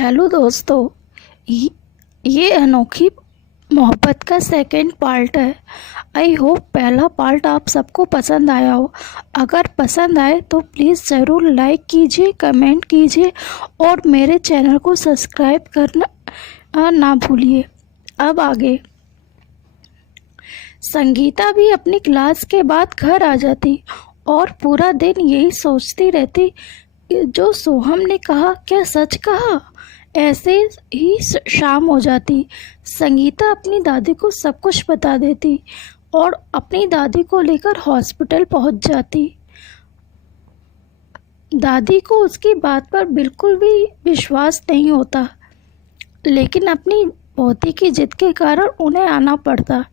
Hello दोस्तों। ये ये अनोखी मोहब्बत का सेकंड पार्ट है। आई होप पहला पार्ट आप सबको पसंद आया हो। अगर पसंद आए तो प्लीज़ ज़रूर लाइक कीजिए, कमेंट कीजिए और मेरे चैनल को सब्सक्राइब करना ना भूलिए। अब आगे। संगीता भी अपनी क्लास के बाद घर आ जाती और पूरा दिन यही सोचती रहती, जो सोहम ने कहा क्या सच कहा। ऐसे ही शाम हो जाती। संगीता अपनी दादी को सब कुछ बता देती और अपनी दादी को लेकर हॉस्पिटल पहुंच जाती। दादी को उसकी बात पर बिल्कुल भी विश्वास नहीं होता, लेकिन अपनी पोती की जिद के कारण उन्हें आना पड़ता।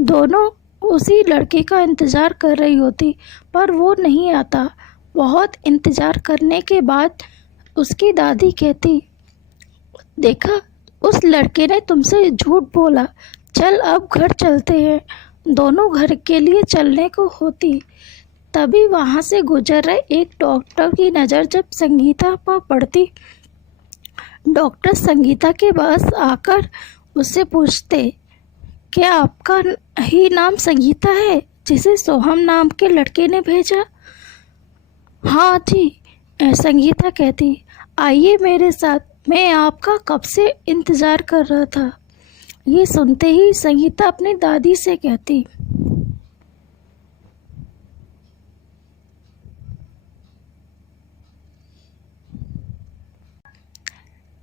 दोनों उसी लड़के का इंतज़ार कर रही होती, पर वो नहीं आता। बहुत इंतज़ार करने के बाद उसकी दादी कहती, देखा, उस लड़के ने तुमसे झूठ बोला। चल अब घर चलते हैं। दोनों घर के लिए चलने को होती। तभी वहाँ से गुजर रहे एक डॉक्टर की नज़र जब संगीता पर पड़ती। डॉक्टर संगीता के पास आकर उससे पूछते, क्या आपका ही नाम संगीता है जिसे सोहम नाम के लड़के ने भेजा? हाँ जी, संगीता कहती, आइए मेरे साथ, मैं आपका कब से इंतज़ार कर रहा था। ये सुनते ही संगीता अपनी दादी से कहती,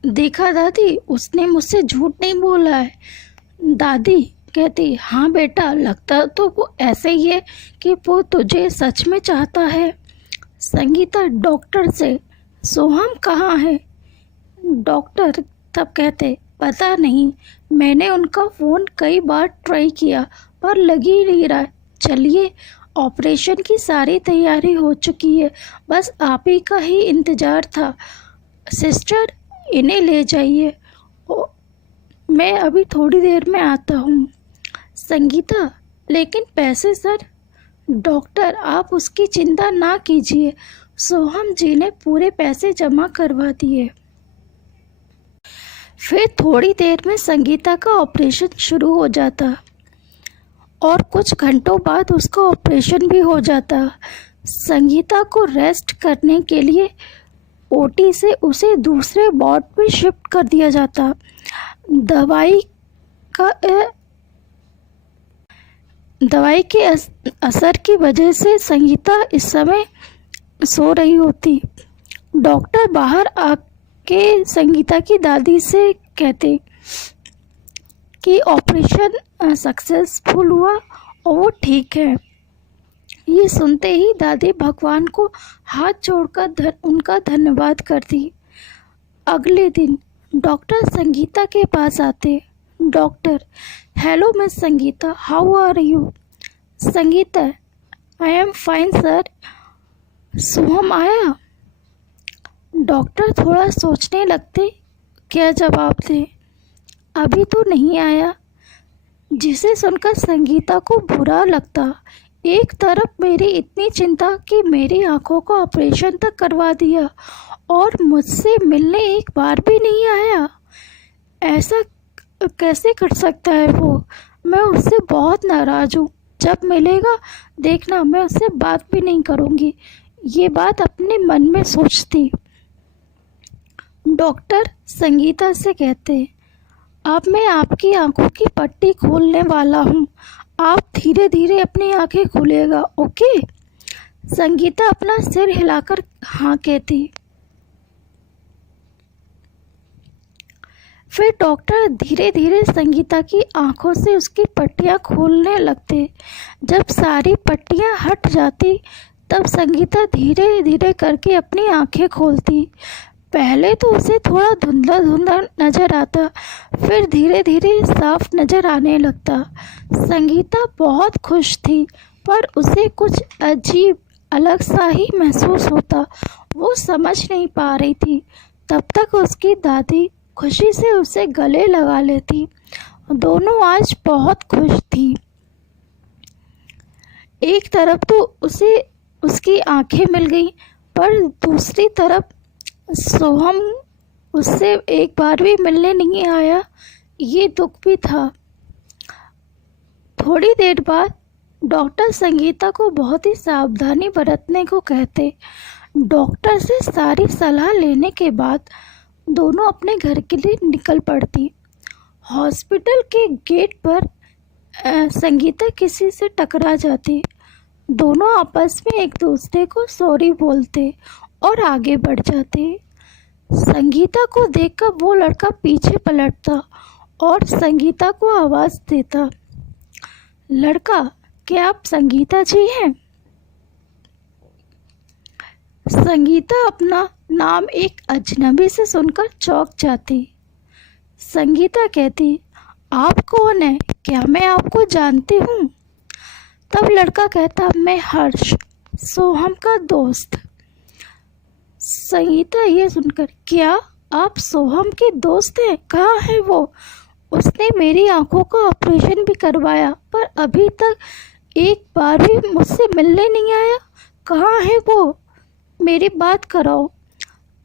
देखा दादी, उसने मुझसे झूठ नहीं बोला है। दादी कहती, हाँ बेटा, लगता तो वो ऐसे ही है कि वो तुझे सच में चाहता है। संगीता डॉक्टर से, सोहम कहाँ है? डॉक्टर तब कहते, पता नहीं, मैंने उनका फ़ोन कई बार ट्राई किया पर लग ही नहीं रहा। चलिए, ऑपरेशन की सारी तैयारी हो चुकी है, बस आप ही का ही इंतज़ार था। सिस्टर, इन्हें ले जाइए, मैं अभी थोड़ी देर में आता हूँ। संगीता, लेकिन पैसे सर? डॉक्टर, आप उसकी चिंता ना कीजिए, सोहम जी ने पूरे पैसे जमा करवा दिए। फिर थोड़ी देर में संगीता का ऑपरेशन शुरू हो जाता और कुछ घंटों बाद उसका ऑपरेशन भी हो जाता। संगीता को रेस्ट करने के लिए ओटी से उसे दूसरे वार्ड में शिफ्ट कर दिया जाता। दवाई के असर की वजह से संगीता इस समय सो रही होती। डॉक्टर बाहर आके संगीता की दादी से कहते कि ऑपरेशन सक्सेसफुल हुआ और वो ठीक है। ये सुनते ही दादी भगवान को हाथ जोड़कर उनका धन्यवाद करती। अगले दिन डॉक्टर संगीता के पास आते। Doctor, hello miss Sangeeta, how are you? Sangeeta, I am fine sir. Soham आया? डॉक्टर थोड़ा सोचने लगते, क्या जवाब दे। अभी तो नहीं आया। जिसे सुनकर संगीता को बुरा लगता। एक तरफ मेरी इतनी चिंता कि मेरी आंखों का ऑपरेशन तक करवा दिया और मुझसे मिलने एक बार भी नहीं आया। ऐसा कैसे कर सकता है वो? मैं उससे बहुत नाराज़ हूँ। जब मिलेगा देखना, मैं उससे बात भी नहीं करूँगी। ये बात अपने मन में सोचती। डॉक्टर संगीता से कहते, अब मैं आपकी आंखों की पट्टी खोलने वाला हूँ। आप धीरे धीरे अपनी आंखें खोलिएगा, ओके? संगीता अपना सिर हिलाकर हाँ कहती। फिर डॉक्टर धीरे धीरे संगीता की आंखों से उसकी पट्टियाँ खोलने लगते। जब सारी पट्टियाँ हट जाती तब संगीता धीरे धीरे करके अपनी आंखें खोलती। पहले तो उसे थोड़ा धुंधला धुंधला नज़र आता, फिर धीरे धीरे साफ नज़र आने लगता। संगीता बहुत खुश थी, पर उसे कुछ अजीब अलग सा ही महसूस होता। वो समझ नहीं पा रही थी। तब तक उसकी दादी खुशी से उसे गले लगा लेती। दोनों आज बहुत खुश थी। एक तरफ तो उसे उसकी आंखें मिल गई, पर दूसरी तरफ सोहम उससे एक बार भी मिलने नहीं आया। ये दुख भी था। थोड़ी देर बाद डॉक्टर संगीता को बहुत ही सावधानी बरतने को कहते। डॉक्टर से सारी सलाह लेने के बाद दोनों अपने घर के लिए निकल पड़ती। हॉस्पिटल के गेट पर संगीता किसी से टकरा जाती। दोनों आपस में एक दूसरे को सॉरी बोलते और आगे बढ़ जाते। संगीता को देखकर वो लड़का पीछे पलटता और संगीता को आवाज़ देता, लड़का, क्या आप संगीता जी हैं? संगीता अपना नाम एक अजनबी से सुनकर चौंक जाती। संगीता कहती, आप कौन हैं? क्या मैं आपको जानती हूँ? तब लड़का कहता, मैं हर्ष, सोहम का दोस्त। संगीता ये सुनकर, क्या आप सोहम के दोस्त हैं? कहाँ है वो? उसने मेरी आंखों का ऑपरेशन भी करवाया पर अभी तक एक बार भी मुझसे मिलने नहीं आया। कहाँ है वो? मेरी बात कराओ।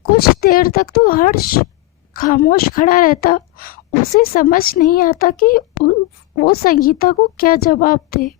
कुछ देर तक तो हर्ष खामोश खड़ा रहता। उसे समझ नहीं आता कि वो संगीता को क्या जवाब दे।